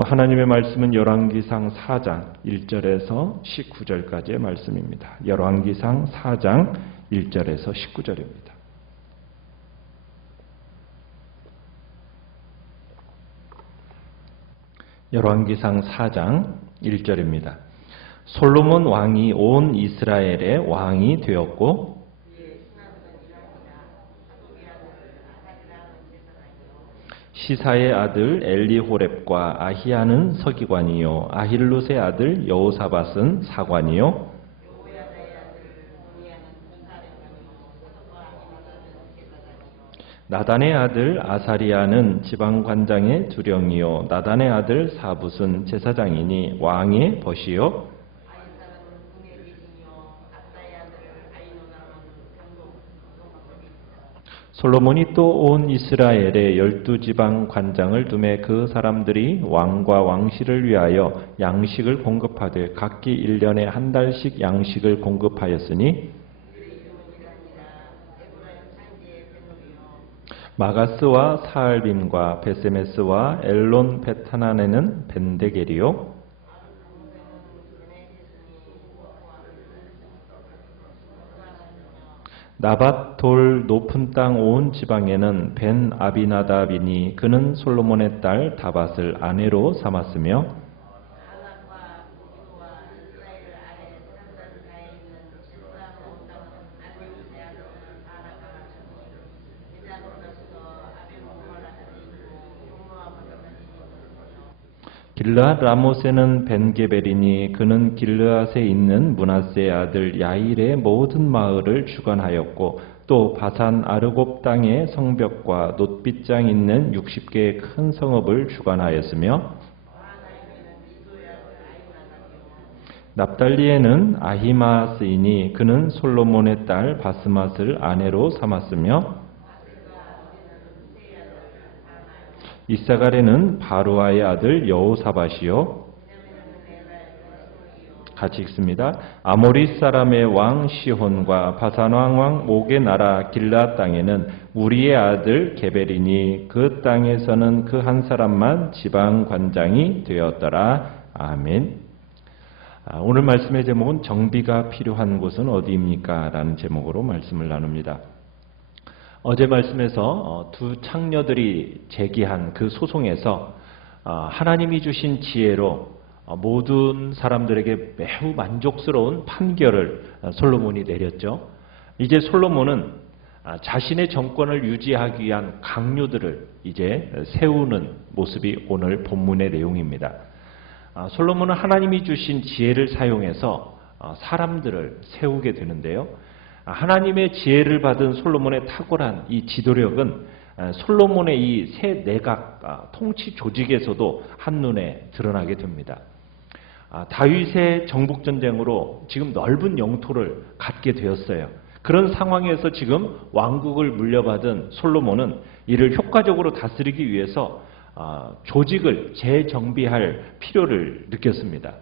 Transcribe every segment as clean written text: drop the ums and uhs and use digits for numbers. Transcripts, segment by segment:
하나님의 말씀은 열왕기상 4장 1절에서 19절까지의 말씀입니다. 열왕기상 4장 1절에서 19절입니다. 열왕기상 4장 1절입니다. 솔로몬 왕이 온 이스라엘의 왕이 되었고 시사의 아들 엘리호렙과 아히야는 서기관이요 아힐룻의 아들 여호사밧은 사관이요 나단의 아들 아사리야는 지방관장의 두령이요 나단의 아들 사붓은 제사장이니 왕의 벗이요 솔로몬이 또 온 이스라엘의 12지방 관장을 두매 그 사람들이 왕과 왕실을 위하여 양식을 공급하되 각기 1년에 한 달씩 양식을 공급하였으니 마가스와 사알빔과 베세메스와 엘론 베타난에는 벤데겔이요 나밧 돌 높은 땅 온 지방에는 벤 아비나답이니 그는 솔로몬의 딸 다밧을 아내로 삼았으며 길르앗 라모세는 벤게벨이니 그는 길르앗에 있는 므낫세의 아들 야일의 모든 마을을 주관하였고 또 바산 아르곱 땅의 성벽과 놋빗장 있는 60개의 큰 성읍을 주관하였으며 납달리에는 아히마스이니 그는 솔로몬의 딸 바스맛을 아내로 삼았으며 이사갈에는 바루아의 아들 여호사밧이요 같이 읽습니다. 아모리 사람의 왕 시혼과 바산왕 왕 옥의 나라 길르앗 땅에는 우리의 아들 게벨이니 그 땅에서는 그 한 사람만 지방 관장이 되었더라. 아멘. 오늘 말씀의 제목은 정비가 필요한 곳은 어디입니까? 라는 제목으로 말씀을 나눕니다. 어제 말씀에서 두 창녀들이 제기한 그 소송에서 하나님이 주신 지혜로 모든 사람들에게 매우 만족스러운 판결을 솔로몬이 내렸죠. 이제 솔로몬은 자신의 정권을 유지하기 위한 강요들을 이제 세우는 모습이 오늘 본문의 내용입니다. 솔로몬은 하나님이 주신 지혜를 사용해서 사람들을 세우게 되는데요. 하나님의 지혜를 받은 솔로몬의 탁월한 이 지도력은 솔로몬의 이 새 내각 통치 조직에서도 한눈에 드러나게 됩니다. 다윗의 정복전쟁으로 지금 넓은 영토를 갖게 되었어요. 그런 상황에서 지금 왕국을 물려받은 솔로몬은 이를 효과적으로 다스리기 위해서 조직을 재정비할 필요를 느꼈습니다.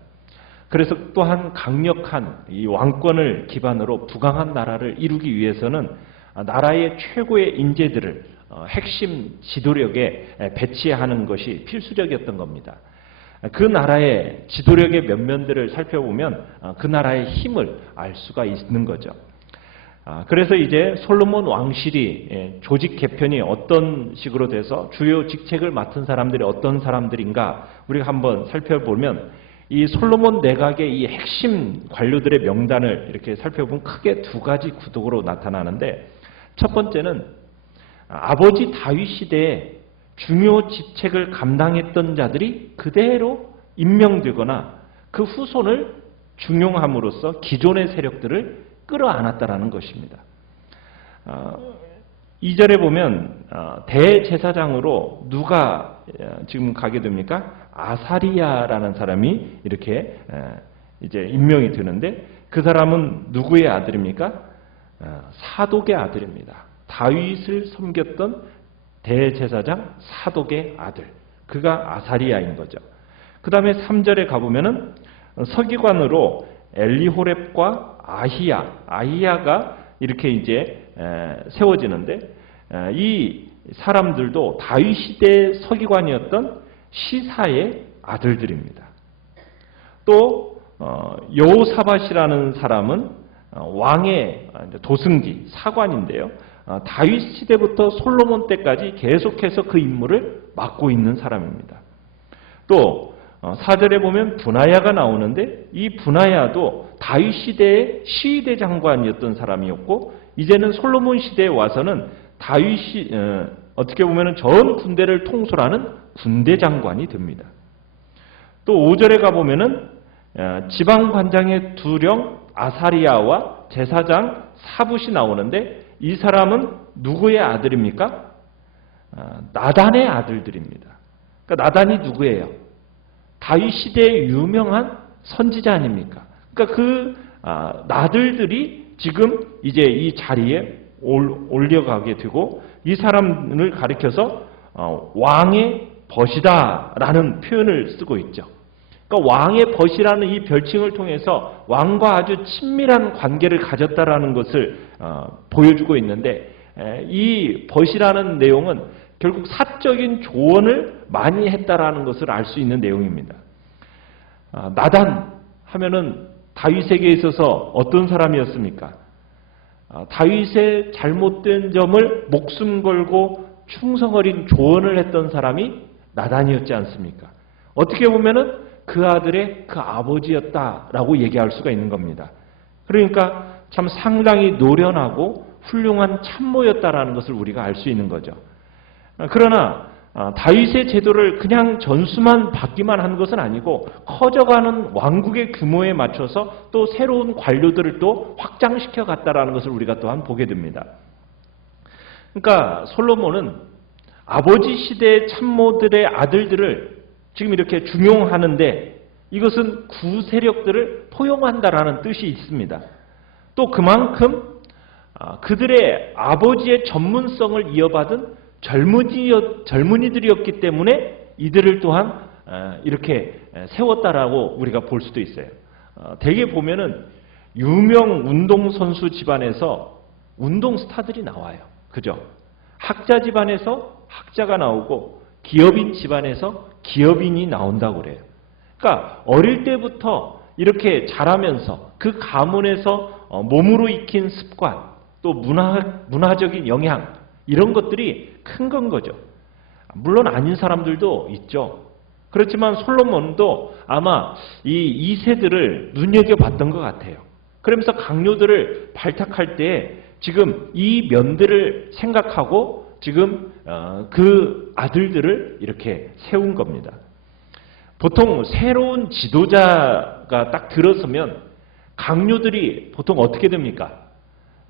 그래서 또한 강력한 이 왕권을 기반으로 부강한 나라를 이루기 위해서는 나라의 최고의 인재들을 핵심 지도력에 배치하는 것이 필수적이었던 겁니다. 그 나라의 지도력의 면면들을 살펴보면 그 나라의 힘을 알 수가 있는 거죠. 그래서 이제 솔로몬 왕실이 조직 개편이 어떤 식으로 돼서 주요 직책을 맡은 사람들이 어떤 사람들인가 우리가 한번 살펴보면 이 솔로몬 내각의 이 핵심 관료들의 명단을 이렇게 살펴보면 크게 두 가지 구독으로 나타나는데 첫 번째는 아버지 다윗 시대에 중요 직책을 감당했던 자들이 그대로 임명되거나 그 후손을 중용함으로써 기존의 세력들을 끌어안았다라는 것입니다. 2절에 보면 대제사장으로 누가 지금 가게 됩니까? 아사리야라는 사람이 이렇게 이제 임명이 되는데 그 사람은 누구의 아들입니까? 사독의 아들입니다. 다윗을 섬겼던 대제사장 사독의 아들. 그가 아사리야인 거죠. 그 다음에 3절에 가보면은 서기관으로 엘리호렙과 아히야가 이렇게 이제 세워지는데 이 사람들도 다윗 시대 서기관이었던 시사의 아들들입니다. 또 여호사밧이라는 사람은 왕의 도승지, 사관인데요. 다윗 시대부터 솔로몬 때까지 계속해서 그 임무를 맡고 있는 사람입니다. 또 4절에 보면 분하야가 나오는데 이 분하야도 다윗 시대의 시위대 장관이었던 사람이었고 이제는 솔로몬 시대에 와서는 다윗이 어떻게 보면 전 군대를 통솔하는 군대 장관이 됩니다. 또 5절에 가보면은 지방관장의 두령 아사리야와 제사장 사붓이 나오는데 이 사람은 누구의 아들입니까? 나단의 아들들입니다. 그러니까 나단이 누구예요? 다윗 시대의 유명한 선지자 아닙니까? 그러니까 그 나들들이 지금 이제 이 자리에 올려가게 되고 이 사람을 가리켜서 왕의 벗이다라는 표현을 쓰고 있죠. 그러니까 왕의 벗이라는 이 별칭을 통해서 왕과 아주 친밀한 관계를 가졌다라는 것을 보여주고 있는데 이 벗이라는 내용은 결국 사적인 조언을 많이 했다라는 것을 알 수 있는 내용입니다. 나단 하면은 다윗에게 있어서 어떤 사람이었습니까? 다윗의 잘못된 점을 목숨 걸고 충성 어린 조언을 했던 사람이 나단이었지 않습니까? 어떻게 보면은 그 아들의 그 아버지였다라고 얘기할 수가 있는 겁니다. 그러니까 참 상당히 노련하고 훌륭한 참모였다라는 것을 우리가 알 수 있는 거죠. 그러나 다윗의 제도를 그냥 전수만 받기만 한 것은 아니고 커져가는 왕국의 규모에 맞춰서 또 새로운 관료들을 또 확장시켜 갔다라는 것을 우리가 또한 보게 됩니다. 그러니까 솔로몬은 아버지 시대의 참모들의 아들들을 지금 이렇게 중용하는데 이것은 구세력들을 포용한다라는 뜻이 있습니다. 또 그만큼 그들의 아버지의 전문성을 이어받은 젊은이들이었기 때문에 이들을 또한 이렇게 세웠다라고 우리가 볼 수도 있어요. 대개 보면은 유명 운동선수 집안에서 운동 스타들이 나와요. 그죠? 학자 집안에서 학자가 나오고 기업인 집안에서 기업인이 나온다고 그래요. 그러니까 어릴 때부터 이렇게 자라면서 그 가문에서 몸으로 익힌 습관, 또 문화적인 영향 이런 것들이 큰 건 거죠. 물론 아닌 사람들도 있죠. 그렇지만 솔로몬도 아마 이 2세들을 눈여겨봤던 것 같아요. 그러면서 강요들을 발탁할 때 지금 이 면들을 생각하고 지금 그 아들들을 이렇게 세운 겁니다. 보통 새로운 지도자가 딱 들어서면 강요들이 보통 어떻게 됩니까?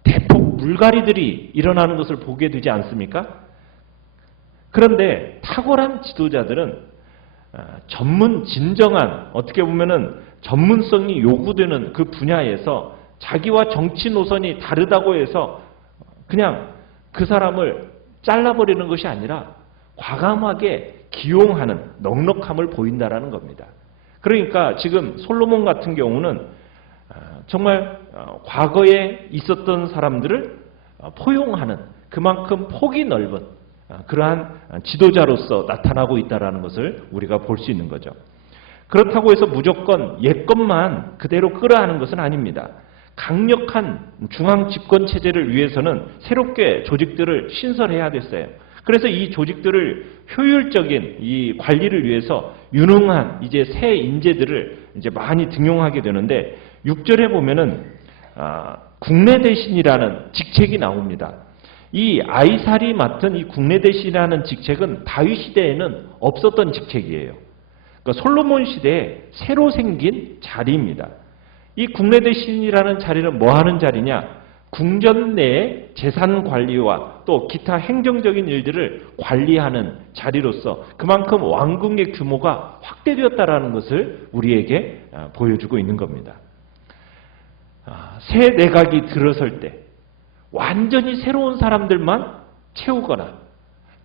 대폭 물갈이들이 일어나는 것을 보게 되지 않습니까? 그런데 탁월한 지도자들은 진정한 어떻게 보면은 전문성이 요구되는 그 분야에서 자기와 정치 노선이 다르다고 해서 그냥 그 사람을 잘라버리는 것이 아니라 과감하게 기용하는 넉넉함을 보인다라는 겁니다. 그러니까 지금 솔로몬 같은 경우는 정말 과거에 있었던 사람들을 포용하는 그만큼 폭이 넓은 그러한 지도자로서 나타나고 있다는 것을 우리가 볼 수 있는 거죠. 그렇다고 해서 무조건 옛것만 그대로 끌어안는 것은 아닙니다. 강력한 중앙 집권 체제를 위해서는 새롭게 조직들을 신설해야 됐어요. 그래서 이 조직들을 효율적인 이 관리를 위해서 유능한 이제 새 인재들을 이제 많이 등용하게 되는데 6절에 보면은 국내 대신이라는 직책이 나옵니다. 이 아이살이 맡은 이 국내 대신이라는 직책은 다윗 시대에는 없었던 직책이에요. 그러니까 솔로몬 시대에 새로 생긴 자리입니다. 이 국내 대신이라는 자리는 뭐 하는 자리냐? 궁전 내의 재산 관리와 또 기타 행정적인 일들을 관리하는 자리로서 그만큼 왕궁의 규모가 확대되었다라는 것을 우리에게 보여주고 있는 겁니다. 새 내각이 들어설 때 완전히 새로운 사람들만 채우거나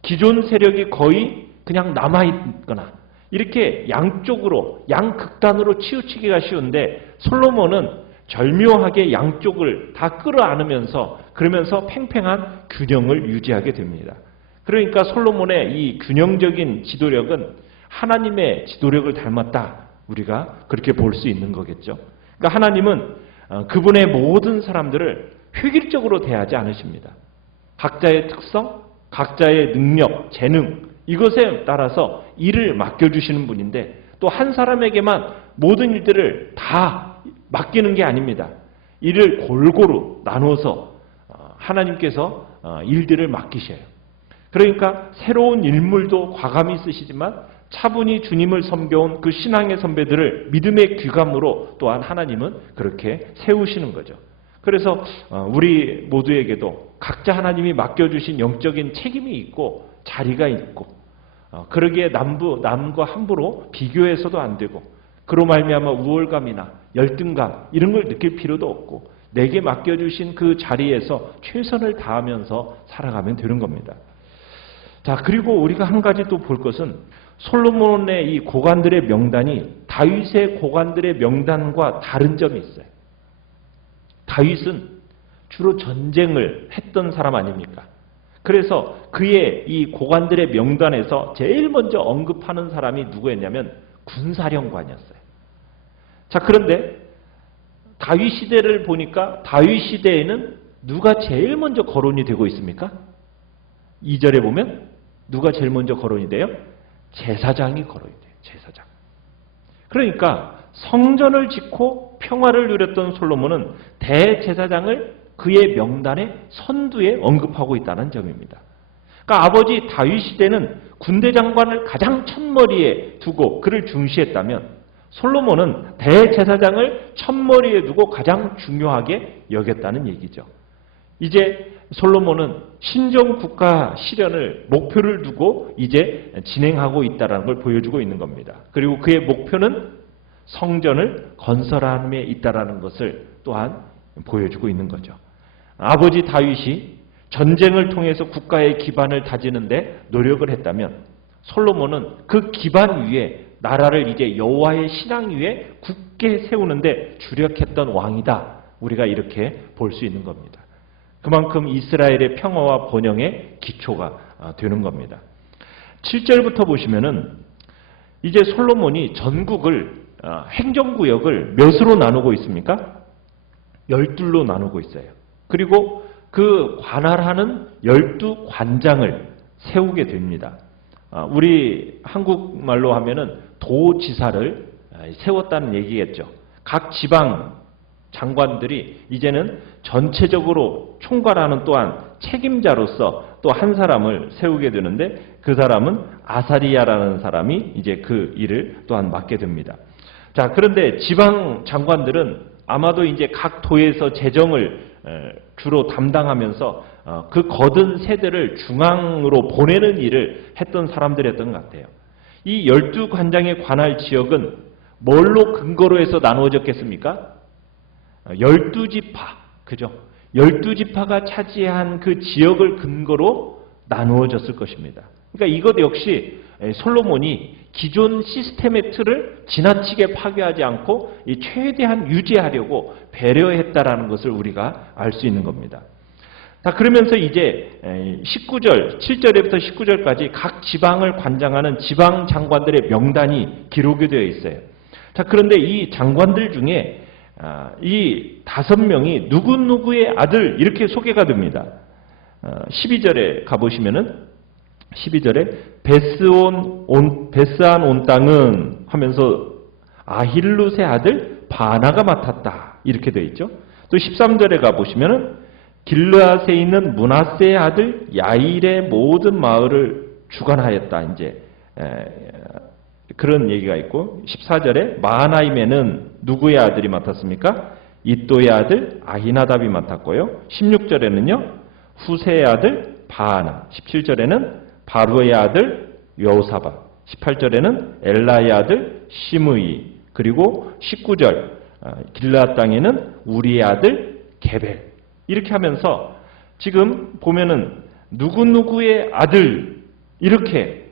기존 세력이 거의 그냥 남아있거나 이렇게 양쪽으로 양극단으로 치우치기가 쉬운데 솔로몬은 절묘하게 양쪽을 다 끌어안으면서 그러면서 팽팽한 균형을 유지하게 됩니다. 그러니까 솔로몬의 이 균형적인 지도력은 하나님의 지도력을 닮았다. 우리가 그렇게 볼 수 있는 거겠죠. 그러니까 하나님은 그분의 모든 사람들을 획일적으로 대하지 않으십니다. 각자의 특성, 각자의 능력, 재능 이것에 따라서 일을 맡겨주시는 분인데 또 한 사람에게만 모든 일들을 다 맡기는 게 아닙니다. 일을 골고루 나눠서 하나님께서 일들을 맡기셔요. 그러니까 새로운 인물도 과감히 쓰시지만 차분히 주님을 섬겨온 그 신앙의 선배들을 믿음의 귀감으로 또한 하나님은 그렇게 세우시는 거죠. 그래서 우리 모두에게도 각자 하나님이 맡겨주신 영적인 책임이 있고 자리가 있고 그러기에 남과 함부로 비교해서도 안 되고 그로 말미암아 우월감이나 열등감 이런 걸 느낄 필요도 없고 내게 맡겨주신 그 자리에서 최선을 다하면서 살아가면 되는 겁니다. 자, 그리고 우리가 한 가지 또 볼 것은 솔로몬의 이 고관들의 명단이 다윗의 고관들의 명단과 다른 점이 있어요. 다윗은 주로 전쟁을 했던 사람 아닙니까? 그래서 그의 이 고관들의 명단에서 제일 먼저 언급하는 사람이 누구였냐면 군사령관이었어요. 자, 그런데 다윗 시대를 보니까 다윗 시대에는 누가 제일 먼저 거론이 되고 있습니까? 2절에 보면 누가 제일 먼저 거론이 돼요? 제사장이 거론이 돼요. 제사장. 그러니까 성전을 짓고 평화를 누렸던 솔로몬은 대제사장을 그의 명단의 선두에 언급하고 있다는 점입니다. 그러니까 아버지 다윗 시대는 군대 장관을 가장 첫머리에 두고 그를 중시했다면 솔로몬은 대제사장을 첫머리에 두고 가장 중요하게 여겼다는 얘기죠. 이제 솔로몬은 신정국가 실현을 목표를 두고 이제 진행하고 있다는 걸 보여주고 있는 겁니다. 그리고 그의 목표는 성전을 건설함에 있다는 것을 또한 보여주고 있는 거죠. 아버지 다윗이 전쟁을 통해서 국가의 기반을 다지는데 노력을 했다면 솔로몬은 그 기반 위에 나라를 이제 여호와의 신앙 위에 굳게 세우는데 주력했던 왕이다. 우리가 이렇게 볼 수 있는 겁니다. 그만큼 이스라엘의 평화와 번영의 기초가 되는 겁니다. 7절부터 보시면은 이제 솔로몬이 전국을 행정구역을 몇으로 나누고 있습니까? 12로 나누고 있어요. 그리고 그 관할하는 12관장을 세우게 됩니다. 우리 한국말로 하면은 도지사를 세웠다는 얘기겠죠. 각 지방 장관들이 이제는 전체적으로 총괄하는 또한 책임자로서 또 한 사람을 세우게 되는데 그 사람은 아사리야라는 사람이 이제 그 일을 또한 맡게 됩니다. 자, 그런데 지방 장관들은 아마도 이제 각 도에서 재정을 주로 담당하면서 그 거둔 세대를 중앙으로 보내는 일을 했던 사람들이었던 것 같아요. 이 12관장의 관할 지역은 뭘로 근거로 해서 나누어졌겠습니까? 12지파, 그죠? 12지파가 차지한 그 지역을 근거로 나누어졌을 것입니다. 그러니까 이것 역시 솔로몬이 기존 시스템의 틀을 지나치게 파괴하지 않고 최대한 유지하려고 배려했다라는 것을 우리가 알 수 있는 겁니다. 자, 그러면서 이제 19절, 7절에부터 19절까지 각 지방을 관장하는 지방 장관들의 명단이 기록이 되어 있어요. 자, 그런데 이 장관들 중에 이 5명이 누구누구의 아들 이렇게 소개가 됩니다. 12절에 가보시면은 12절에 베스안 온 땅은 하면서 아힐룻의 아들 바나가 맡았다 이렇게 되어 있죠. 또 13절에 가보시면은 길르앗에 있는 므낫세의 아들 야일의 모든 마을을 주관하였다. 이제 그런 얘기가 있고 14절에 마하나임에는 누구의 아들이 맡았습니까? 이또의 아들 아히나답이 맡았고요. 16절에는요. 후세의 아들 바하나, 17절에는 바루의 아들 여호사밧, 18절에는 엘라의 아들 시므이, 그리고 19절 길르앗 땅에는 우리의 아들 게벨. 이렇게 하면서 지금 보면은 누구누구의 아들 이렇게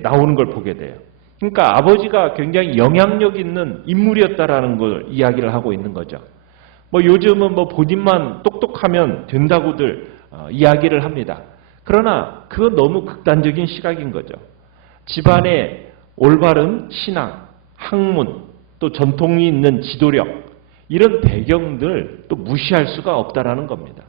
나오는 걸 보게 돼요. 그러니까 아버지가 굉장히 영향력 있는 인물이었다라는 걸 이야기를 하고 있는 거죠. 뭐 요즘은 뭐 본인만 똑똑하면 된다고들 이야기를 합니다. 그러나 그건 너무 극단적인 시각인 거죠. 집안에 올바른 신앙, 학문, 또 전통이 있는 지도력, 이런 배경들 또 무시할 수가 없다라는 겁니다.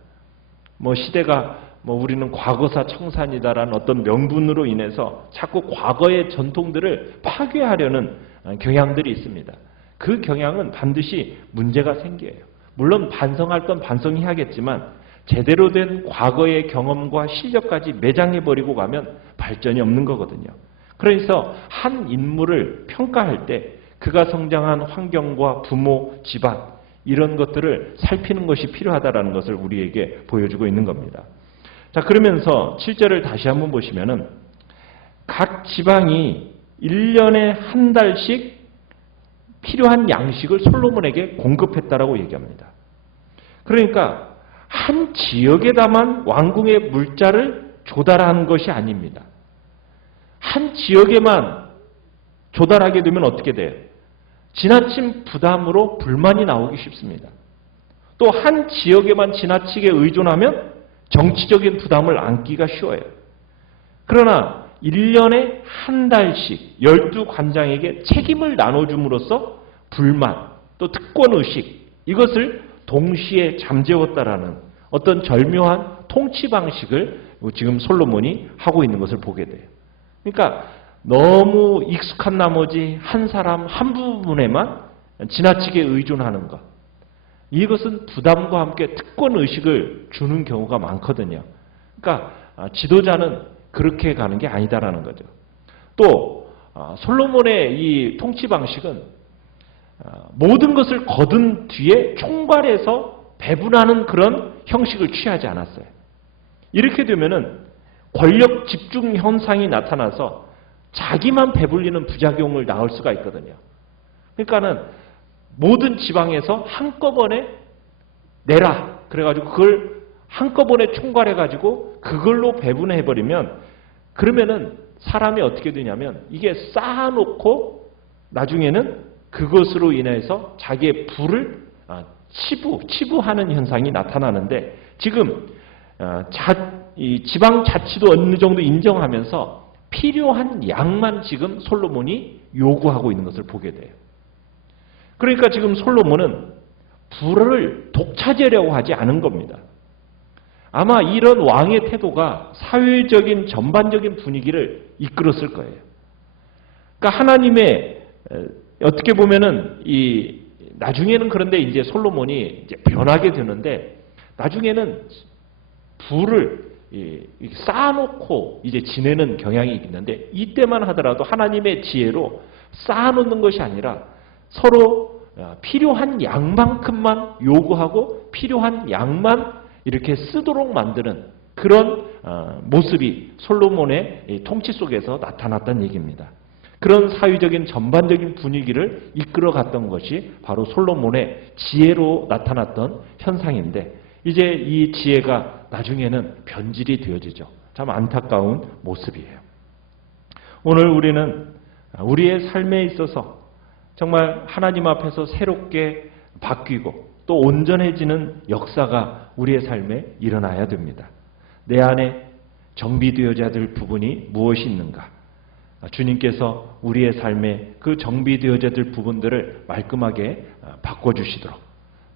시대가 우리는 과거사 청산이다라는 어떤 명분으로 인해서 자꾸 과거의 전통들을 파괴하려는 경향들이 있습니다. 그 경향은 반드시 문제가 생겨요. 물론 반성할 건 반성해야겠지만 제대로 된 과거의 경험과 실력까지 매장해버리고 가면 발전이 없는 거거든요. 그래서 한 인물을 평가할 때 그가 성장한 환경과 부모, 집안 이런 것들을 살피는 것이 필요하다는 것을 우리에게 보여주고 있는 겁니다. 자, 그러면서 7절을 다시 한번 보시면은 각 지방이 1년에 한 달씩 필요한 양식을 솔로몬에게 공급했다라고 얘기합니다. 그러니까 한 지역에다만 왕궁의 물자를 조달하는 것이 아닙니다. 한 지역에만 조달하게 되면 어떻게 돼요? 지나친 부담으로 불만이 나오기 쉽습니다. 또 한 지역에만 지나치게 의존하면 정치적인 부담을 안기가 쉬워요. 그러나 1년에 한 달씩 12관장에게 책임을 나눠줌으로써 불만, 또 특권의식, 이것을 동시에 잠재웠다라는 어떤 절묘한 통치 방식을 지금 솔로몬이 하고 있는 것을 보게 돼요. 그러니까 너무 익숙한 나머지 한 사람 한 부분에만 지나치게 의존하는 것. 이것은 부담과 함께 특권의식을 주는 경우가 많거든요. 그러니까 지도자는 그렇게 가는 게 아니다라는 거죠. 또 솔로몬의 이 통치 방식은 모든 것을 거둔 뒤에 총괄해서 배분하는 그런 형식을 취하지 않았어요. 이렇게 되면은 권력 집중 현상이 나타나서 자기만 배불리는 부작용을 낳을 수가 있거든요. 그러니까는 모든 지방에서 한꺼번에 내라. 그래가지고 그걸 한꺼번에 총괄해가지고 그걸로 배분해버리면 그러면은 사람이 어떻게 되냐면 이게 쌓아놓고 나중에는 그것으로 인해서 자기의 부를 치부하는 현상이 나타나는데 지금 이 지방자치도 어느 정도 인정하면서 필요한 양만 지금 솔로몬이 요구하고 있는 것을 보게 돼요. 그러니까 지금 솔로몬은 부를 독차지하려고 하지 않은 겁니다. 아마 이런 왕의 태도가 사회적인 전반적인 분위기를 이끌었을 거예요. 그러니까 하나님의 어떻게 보면은 나중에는 그런데 이제 솔로몬이 이제 변하게 되는데 나중에는 부를 쌓아놓고 이제 지내는 경향이 있는데 이때만 하더라도 하나님의 지혜로 쌓아놓는 것이 아니라 서로 필요한 양만큼만 요구하고 필요한 양만 이렇게 쓰도록 만드는 그런 모습이 솔로몬의 통치 속에서 나타났다는 얘기입니다. 그런 사회적인 전반적인 분위기를 이끌어갔던 것이 바로 솔로몬의 지혜로 나타났던 현상인데 이제 이 지혜가 나중에는 변질이 되어지죠. 참 안타까운 모습이에요. 오늘 우리는 우리의 삶에 있어서 정말 하나님 앞에서 새롭게 바뀌고 또 온전해지는 역사가 우리의 삶에 일어나야 됩니다. 내 안에 정비되어져야 될 부분이 무엇이 있는가? 주님께서 우리의 삶에 그 정비되어져야 될 부분들을 말끔하게 바꿔주시도록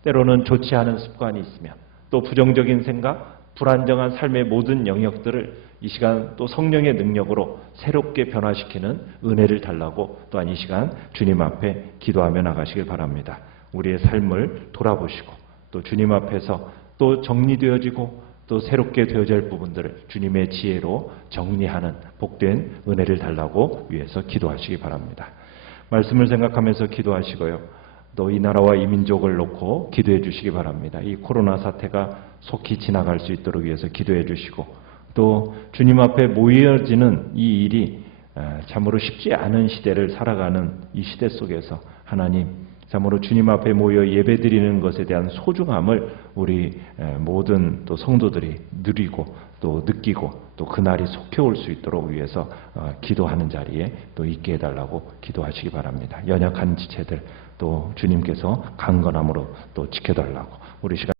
때로는 좋지 않은 습관이 있으면 또 부정적인 생각, 불안정한 삶의 모든 영역들을 이 시간 또 성령의 능력으로 새롭게 변화시키는 은혜를 달라고 또한 이 시간 주님 앞에 기도하며 나가시길 바랍니다. 우리의 삶을 돌아보시고 또 주님 앞에서 또 정리되어지고 또 새롭게 되어질 부분들을 주님의 지혜로 정리하는 복된 은혜를 달라고 위해서 기도하시기 바랍니다. 말씀을 생각하면서 기도하시고요. 또 이 나라와 이 민족을 놓고 기도해 주시기 바랍니다. 이 코로나 사태가 속히 지나갈 수 있도록 위해서 기도해 주시고 또 주님 앞에 모여지는 이 일이 참으로 쉽지 않은 시대를 살아가는 이 시대 속에서 하나님 참으로 주님 앞에 모여 예배드리는 것에 대한 소중함을 우리 모든 또 성도들이 누리고 또 느끼고 또 그날이 속해 올 수 있도록 위해서 기도하는 자리에 또 있게 해달라고 기도하시기 바랍니다. 연약한 지체들 또 주님께서 강건함으로 또 지켜달라고 우리 시간